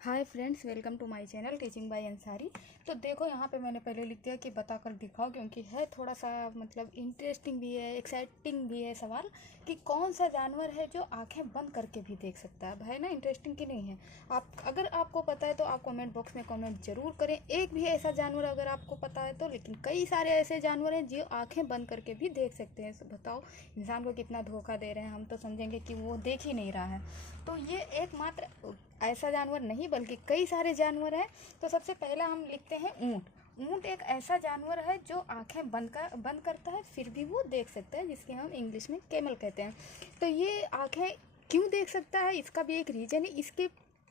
Hi friends, welcome to my channel teaching by Ansari. तो देखो यहाँ पे मैंने पहले लिख दिया कि बताकर दिखाओ, क्योंकि है थोड़ा सा मतलब इंटरेस्टिंग भी है, एक्साइटिंग भी है सवाल कि कौन सा जानवर है जो आंखें बंद करके भी देख सकता है। है ना इंटरेस्टिंग कि नहीं है? अगर आपको पता है तो आप कमेंट बॉक्स में कमेंट जरूर करें। एक भी ऐसा जानवर अगर आपको पता है तो, लेकिन कई सारे ऐसे जानवर हैं जो आँखें बंद करके भी देख सकते हैं। बताओ इंसान को कितना धोखा दे रहे हैं। हम तो समझेंगे कि वो देख ही नहीं रहा है। तो ये एकमात्र ऐसा जानवर नहीं बल्कि कई सारे जानवर हैं। तो सबसे पहला हम लिखते हैं ऊँट। ऊँट एक ऐसा जानवर है जो आंखें बंद करता है फिर भी वो देख सकता है, जिसके हम इंग्लिश में कैमल कहते हैं। तो ये आंखें क्यों देख सकता है, इसका भी एक रीज़न है। इसके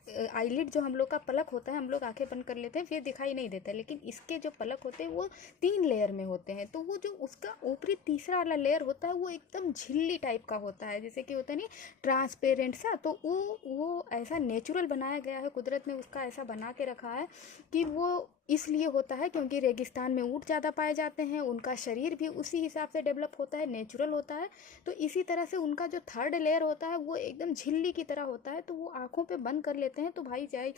आईलिड जो हम लोग का पलक होता है, हम लोग आंखें बंद कर लेते हैं फिर दिखाई नहीं देता, लेकिन इसके जो पलक होते हैं वो 3 लेयर में होते हैं। तो वो जो उसका ऊपरी तीसरा वाला लेयर होता है वो एकदम झिल्ली टाइप का होता है, जैसे कि होता है नहीं ट्रांसपेरेंट सा। तो वो ऐसा नेचुरल बनाया गया है, कुदरत ने उसका ऐसा बना के रखा है कि वो इसलिए होता है क्योंकि रेगिस्तान में ऊँट ज़्यादा पाए जाते हैं, उनका शरीर भी उसी हिसाब से डेवलप होता है, नेचुरल होता है। तो इसी तरह से उनका जो थर्ड लेयर होता है वो एकदम झिल्ली की तरह होता है। तो वो आँखों पे बंद कर लेते हैं तो भाई चाहे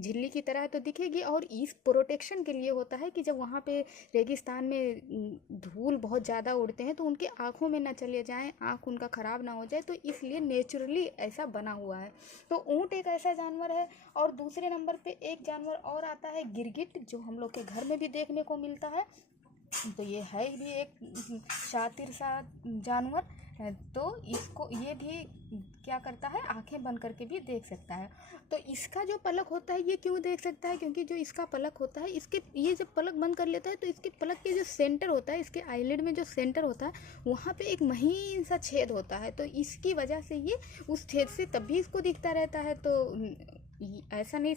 झिल्ली की तरह तो दिखेगी। और इस प्रोटेक्शन के लिए होता है कि जब वहाँ पे रेगिस्तान में धूल बहुत ज़्यादा उड़ते हैं तो उनके आँखों में ना चले जाएँ, आँख उनका ख़राब ना हो जाए, तो इसलिए नेचुरली ऐसा बना हुआ है। तो ऊँट एक ऐसा जानवर है। और दूसरे नंबर पे एक जानवर और आता है गिरगिट, जो हम लोग के घर में भी देखने को मिलता है। तो ये है भी एक शातिर सा जानवर है। तो इसको ये भी क्या करता है, आंखें बंद करके भी देख सकता है। तो इसका जो पलक होता है ये क्यों देख सकता है, क्योंकि जो इसका पलक होता है, इसके ये जब पलक बंद कर लेता है तो इसके पलक के जो सेंटर होता है, इसके आईलिड में जो सेंटर होता है वहाँ पे एक महीन सा छेद होता है। तो इसकी वजह से ये उस छेद से तब भी इसको दिखता रहता है। तो ऐसा नहीं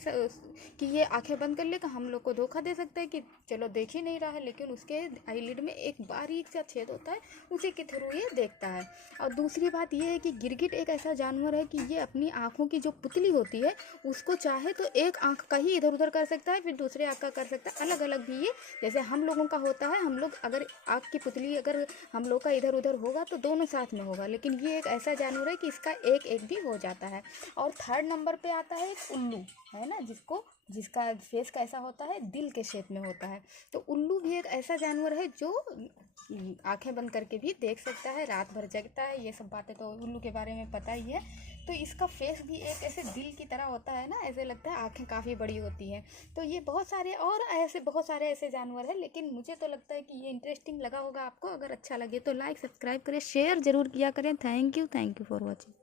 कि ये आंखें बंद कर लेगा, हम लोग को धोखा दे सकता है कि चलो देख ही नहीं रहा है, लेकिन उसके आईलिड में एक बारीक सा छेद होता है, उसी के थ्रू ये देखता है। और दूसरी बात ये है कि गिरगिट एक ऐसा जानवर है कि ये अपनी आँखों की जो पुतली होती है उसको चाहे तो एक आँख का ही इधर उधर कर सकता है, फिर दूसरे आँख का कर सकता है, अलग अलग भी। ये जैसे हम लोगों का होता है, हम लोग अगर आँख की पुतली अगर हम लोग का इधर उधर होगा तो दोनों साथ में होगा, लेकिन ये एक ऐसा जानवर है कि इसका एक एक भी हो जाता है। और थर्ड नंबर पे आता है एक उल्लू, है ना, जिसका फेस कैसा होता है, दिल के शेप में होता है। तो उल्लू भी एक ऐसा जानवर है जो आंखें बंद करके भी देख सकता है, रात भर जगता है। ये सब बातें तो उल्लू के बारे में पता ही है। तो इसका फेस भी एक ऐसे दिल की तरह होता है ना, ऐसे लगता है आंखें काफ़ी बड़ी होती हैं। तो ये बहुत सारे ऐसे जानवर हैं, लेकिन मुझे तो लगता है कि ये इंटरेस्टिंग लगा होगा आपको। अगर अच्छा लगे तो लाइक सब्सक्राइब करें, शेयर ज़रूर किया करें। Thank you for watching.